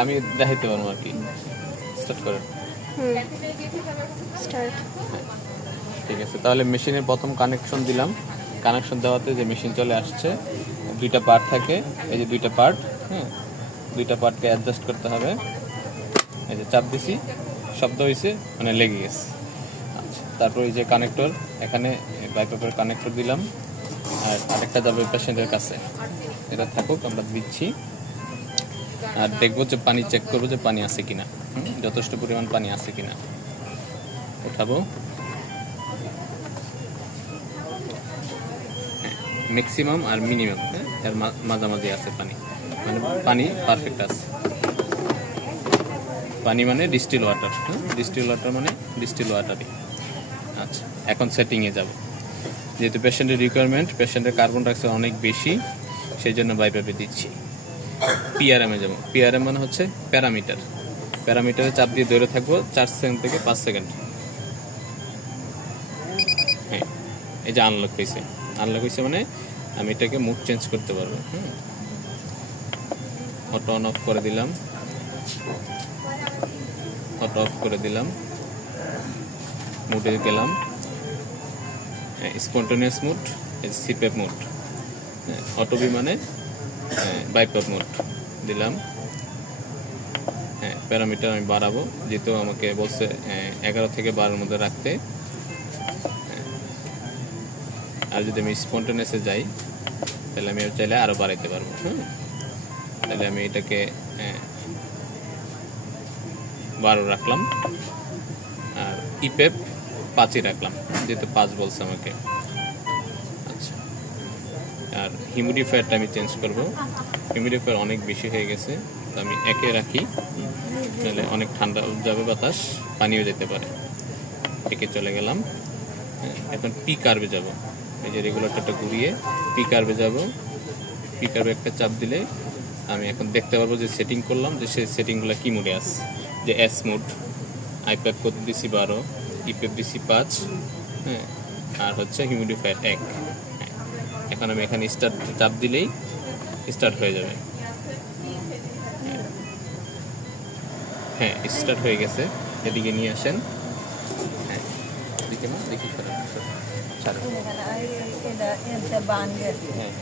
আমি দেখাইতে পারবো আর কি। স্টার্ট করেন। স্টার্ট। ঠিক আছে, তাহলে মেশিনের প্রথম কানেকশন দিলাম। কানেকশন দেওয়াতে যে মেশিন চলে আসছে, দুইটা পার্ট থাকে, এই যে দুইটা পার্ট, হ্যাঁ, দুইটা পার্টকে অ্যাডজাস্ট করতে হবে। এই যে চাপ দিছি, শব্দ হয়েছে, মানে লেগে গেছে। আচ্ছা, তারপর এই যে কানেক্টর, এখানে বাইপাপের কানেক্টর দিলাম, আর আরেকটা যাবে পেশেন্টের কাছে। এটা থাকুক, আমরা দিচ্ছি। আর দেখবো যে পানি চেক করবো যে পানি আছে কিনা, যথেষ্ট পরিমাণ পানি আছে কিনা। উঠাবো, ম্যাক্সিমাম আর মিনিমাম, হ্যাঁ, এর মাঝামাঝি আছে পানি, মানে পানি পারফেক্ট আছে। পানি মানে ডিস্টিল ওয়াটার, হ্যাঁ, ডিস্টিল ওয়াটার মানে ডিস্টিল ওয়াটারই। আচ্ছা, এখন সেটিংয়ে যাব। যেহেতু পেশেন্টের রিকোয়ারমেন্ট, পেশেন্টের কার্বন ডাইঅক্সাইড অনেক বেশি, সেই জন্য বাইপাপে দিচ্ছি। পিআরএমে যাব। পিআরএম মানে হচ্ছে প্যারামিটার। প্যারামিটারে চাপ দিয়ে ধরে থাকবো 4 সেকেন্ড থেকে 5 সেকেন্ড। হ্যাঁ, এই যে আনলক হয়েছে। আনলক হয়েছে মানে আমি এটাকে মুড চেঞ্জ করতে পারবো। অটো অন অফ করে দিলাম, অটো অফ করে দিলাম, মুডে গেলাম, স্পন্টেনিয়াস মুড, সিপ্যাপ মুড, অটোবি মানে বাইপাপ মুড দিলাম। হ্যাঁ, প্যারামিটার আমি বাড়াবো, যেহেতু আমাকে বলছে 11 থেকে 12-এর মধ্যে রাখতে। আর যদি আমি স্পন্টেনিয়াসে যাই, তাহলে আমি চাইলে আরও বাড়াইতে পারবো। তাহলে আমি এটাকে 12 রাখলাম, আর ইপেপ 5-ই রাখলাম, যেহেতু 5 বলছে আমাকে। আচ্ছা, আর হিউমিডিফায়ারটা আমি চেঞ্জ করব। হিউমিডিফায়ার অনেক বেশি হয়ে গেছে, তো আমি 1-এ রাখি, তাহলে অনেক ঠান্ডা যাবে বাতাস, পানিও যেতে পারে। 1-এ চলে গেলাম। এখন পি কার্ভে যাব। এই যে রেগুলেটরটা ঘুরিয়ে পি কার্ভে যাব। পি কার্ভে একটা চাপ দিলে আমি এখন দেখতে পারবো যে সেটিং করলাম, যে সেই সেটিংগুলো কী মোডে আছে। যে এস মোড, আইপ্যাপ কত দিছি 12, ইপেপ দিছি 5, হ্যাঁ, আর হচ্ছে হিউমিডিফায়ার 1। এখন আমি এখানে স্টার্ট চাপ দিলেই স্টার্ট হয়ে যাবে। হ্যাঁ, স্টার্ট হয়ে গেছে। এদিকে নিয়ে আসেন। হ্যাঁ, এদিকে না, দেখি ছাড়েন। হ্যাঁ,